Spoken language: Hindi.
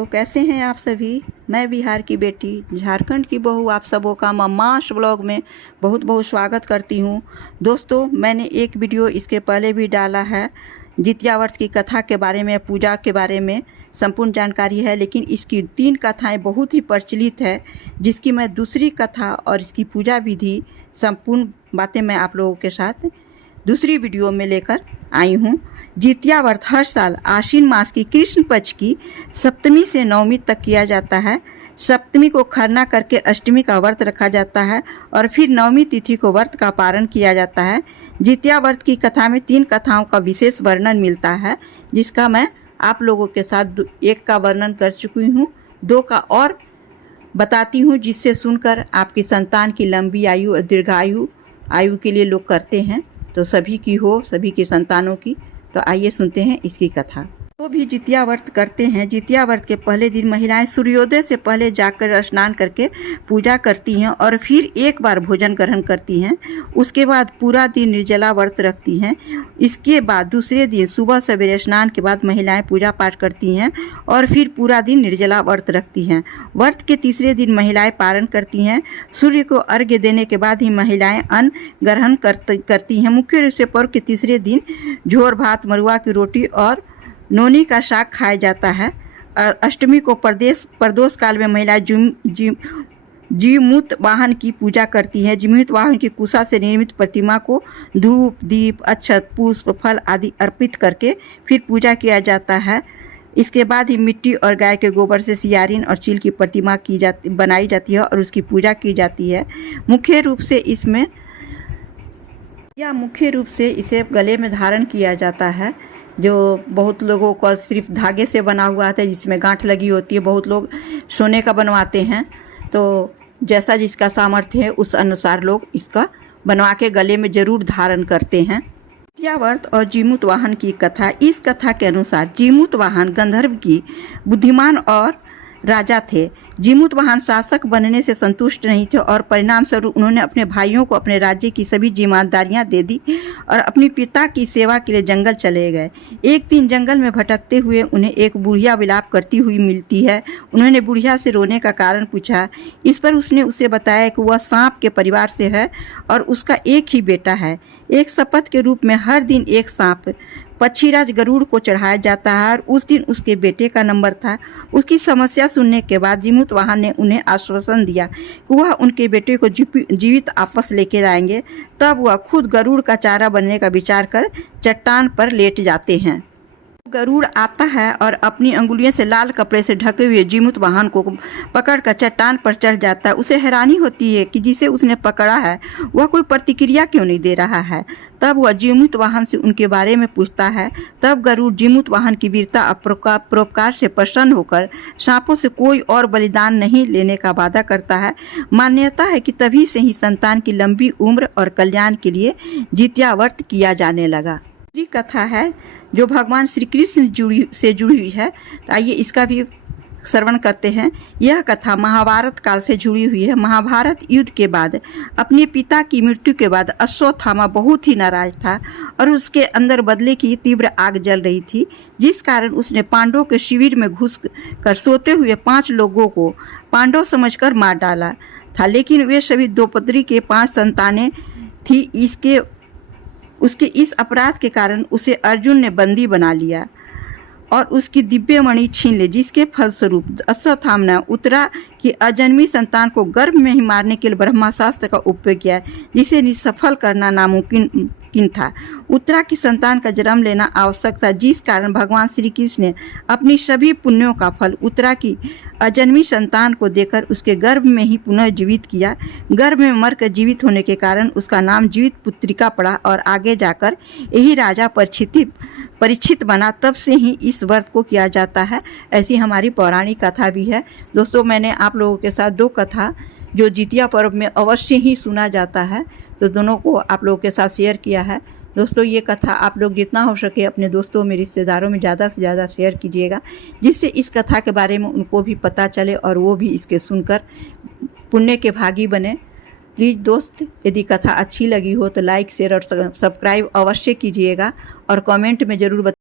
तो कैसे हैं आप सभी। मैं बिहार की बेटी झारखंड की बहू आप सबों का मम्मास ब्लॉग में बहुत बहुत स्वागत करती हूं। दोस्तों, मैंने एक वीडियो इसके पहले भी डाला है। जितिया व्रत की कथा के बारे में, पूजा के बारे में संपूर्ण जानकारी है, लेकिन इसकी 3 कथाएं बहुत ही प्रचलित है, जिसकी मैं दूसरी कथा और इसकी पूजा विधि संपूर्ण बातें मैं आप लोगों के साथ दूसरी वीडियो में लेकर आई हूँ। जितिया व्रत हर साल आश्विन मास की कृष्ण पक्ष की सप्तमी से नवमी तक किया जाता है। सप्तमी को खरना करके अष्टमी का व्रत रखा जाता है और फिर नवमी तिथि को व्रत का पारण किया जाता है। जितिया व्रत की कथा में 3 कथाओं का विशेष वर्णन मिलता है, जिसका मैं आप लोगों के साथ एक का वर्णन कर चुकी हूँ, 2 का और बताती हूँ, जिससे सुनकर आपकी संतान की लंबी आयु और दीर्घायु आयु के लिए लोग करते हैं, तो सभी की हो, सभी की संतानों की। तो आइए सुनते हैं इसकी कथा। तो भी जितिया व्रत करते हैं। जितिया व्रत के पहले दिन महिलाएं सूर्योदय से पहले जाकर स्नान करके पूजा करती हैं और फिर एक बार भोजन ग्रहण करती हैं। उसके बाद पूरा दिन निर्जला व्रत रखती हैं। इसके बाद दूसरे दिन सुबह सवेरे स्नान के बाद महिलाएं पूजा पाठ करती हैं और फिर पूरा दिन निर्जला व्रत रखती हैं। व्रत के तीसरे दिन महिलाएं पारण करती हैं। सूर्य को अर्घ्य देने के बाद ही महिलाएं अन्न ग्रहण करती हैं। मुख्य रूप से पर्व के तीसरे दिन झोर भात, मरुआ की रोटी और नोनी का साग खाया जाता है। अष्टमी को प्रदोष काल में महिलाएं जीमूत वाहन की पूजा करती हैं। जीमूत वाहन की कुशा से निर्मित प्रतिमा को धूप, दीप, अक्षत, पुष्प, फल आदि अर्पित करके फिर पूजा किया जाता है। इसके बाद ही मिट्टी और गाय के गोबर से सियारिन और चील की प्रतिमा बनाई जाती है और उसकी पूजा की जाती है। मुख्य रूप से इसे गले में धारण किया जाता है, जो बहुत लोगों को सिर्फ धागे से बना हुआ आता है, जिसमें गांठ लगी होती है। बहुत लोग सोने का बनवाते हैं, तो जैसा जिसका सामर्थ्य है उस अनुसार लोग इसका बनवा के गले में जरूर धारण करते हैं। जितिया व्रत और जीमूत वाहन की कथा। इस कथा के अनुसार जीमूत वाहन गंधर्व की बुद्धिमान और राजा थे। जीमूत वाहन शासक बनने से संतुष्ट नहीं थे और परिणाम स्वरूप उन्होंने अपने भाइयों को अपने राज्य की सभी जिम्मेदारियां दे दी और अपने पिता की सेवा के लिए जंगल चले गए। एक दिन जंगल में भटकते हुए उन्हें एक बुढ़िया विलाप करती हुई मिलती है। उन्होंने बुढ़िया से रोने का कारण पूछा। इस पर उसने उसे बताया कि वह सांप के परिवार से है और उसका एक ही बेटा है। एक शपथ के रूप में हर दिन एक सांप पक्षीराज गरुड़ को चढ़ाया जाता है और उस दिन उसके बेटे का नंबर था। उसकी समस्या सुनने के बाद जीमूत वाहन ने उन्हें आश्वासन दिया कि वह उनके बेटे को जीवित वापस लेकर आएंगे। तब वह खुद गरुड़ का चारा बनने का विचार कर चट्टान पर लेट जाते हैं। गरुड़ आता है और अपनी अंगुलियों से लाल कपड़े से ढके हुए जीमूत वाहन को पकड़कर चट्टान पर चढ़ जाता है। उसे हैरानी होती है कि जिसे उसने पकड़ा है वह कोई प्रतिक्रिया क्यों नहीं दे रहा है। तब वह जीमूत वाहन से उनके बारे में पूछता है। तब गरुड़ जीमूत वाहन की वीरता और परोपकार से प्रसन्न होकर सांपों से कोई और बलिदान नहीं लेने का वादा करता है। मान्यता है कि तभी से ही संतान की लंबी उम्र और कल्याण के लिए जितिया व्रत किया जाने लगा। दूसरी कथा है जो भगवान श्री कृष्ण से जुड़ी हुई है, तो आइए इसका भी श्रवण करते हैं। यह कथा महाभारत काल से जुड़ी हुई है। महाभारत युद्ध के बाद अपने पिता की मृत्यु के बाद अश्वत्थामा बहुत ही नाराज था और उसके अंदर बदले की तीव्र आग जल रही थी, जिस कारण उसने पांडवों के शिविर में घुस कर सोते हुए 5 लोगों को पांडव समझकर मार डाला था। लेकिन वे सभी द्रौपदी के 5 संतानें थी। उसके इस अपराध के कारण उसे अर्जुन ने बंदी बना लिया और उसकी दिव्य मणि छीन ली, जिसके फलस्वरूप अश्वत्थामा ने उत्तरा की अजन्मी संतान को गर्भ में ही मारने के लिए ब्रह्मास्त्र का उपयोग किया, जिसे निष्फल करना नामुमकिन था। उत्तरा की संतान का जन्म लेना आवश्यक था, जिस कारण भगवान श्री कृष्ण ने अपनी सभी पुण्यों का फल उत्तरा की अजन्मी संतान को देकर उसके गर्भ में ही पुनः जीवित किया। गर्भ में मरकर जीवित होने के कारण उसका नाम जीवित पुत्रिका पड़ा और आगे जाकर यही राजा परीक्षित बना। तब से ही इस व्रत को किया जाता है। ऐसी हमारी पौराणिक कथा भी है। दोस्तों, मैंने आप लोगों के साथ 2 कथा जो जितिया पर्व में अवश्य ही सुना जाता है, तो दोनों को आप लोगों के साथ शेयर किया है। दोस्तों, ये कथा आप लोग जितना हो सके अपने दोस्तों में, रिश्तेदारों में ज़्यादा से ज़्यादा शेयर कीजिएगा, जिससे इस कथा के बारे में उनको भी पता चले और वो भी इसके सुनकर पुण्य के भागी बने। प्लीज़ दोस्त, यदि कथा अच्छी लगी हो तो लाइक, शेयर और सब्सक्राइब अवश्य कीजिएगा और कमेंट में ज़रूर